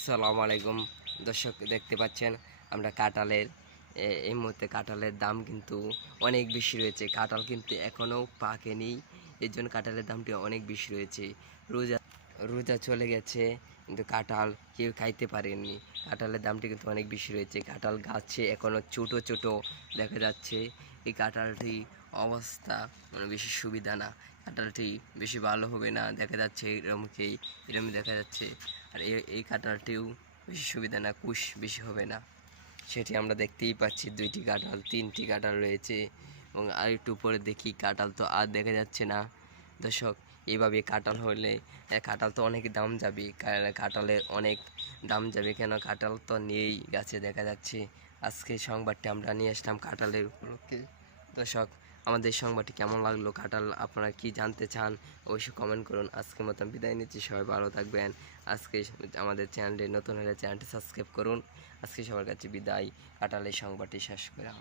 আসসালামু আলাইকুম। দর্শক, দেখতে পাচ্ছেন, আমরা কাঁঠালের এই মুহূর্তে কাঁঠালের দাম কিন্তু অনেক বেশি রয়েছে। কাঁঠাল কিন্তু এখনও পাকেনি এর জন্য কাঁঠালের দামটি অনেক বেশি রয়েছে। রোজা রোজা চলে গেছে, কিন্তু কাঁঠাল কেউ খাইতে পারেনি। কাঁঠালের দামটি কিন্তু অনেক বেশি রয়েছে। কাঁঠাল গাছে এখনও ছোট ছোট দেখা যাচ্ছে। এই কাঁঠালটি অবস্থা মানে বেশি সুবিধা না। কাঁঠালটি বেশি ভালো হবে না, দেখা যাচ্ছে এরমকেই এরম দেখা যাচ্ছে। আর এই কাঁঠালটিও বেশি সুবিধা না, কুশ বেশি হবে না। সেটি আমরা দেখতেই পাচ্ছি, দুইটি কাঁঠাল, তিনটি কাঁঠাল রয়েছে। এবং আর একটু পরে দেখি, কাঁঠাল তো আর দেখা যাচ্ছে না। দর্শক এইভাবে কাঁঠাল হলে কাঁঠাল তো অনেক দাম যাবে কা- কাঁঠালের অনেক দাম যাবে, কেন কাঁঠাল তো নেই গাছে দেখা যাচ্ছে। আজকে সংবাদটি আমরা নিয়ে আসলাম কাঁঠালের উপলক্ষে। দর্শক, আমাদের সংবাদটি কেমন লাগল? কাঁঠাল আপনারা কি জানতে চান? অবশ্যই কমেন্ট করুন। আজকের মতন বিদায় নিচ্ছি। সবাই ভালো থাকবেন। আজকে আমাদের চ্যানেলে নতুন হলে চ্যানেলটি সাবস্ক্রাইব করুন। আজকে সবার কাছে বিদায়। কাঁঠালের সংবাদটি শেষ করা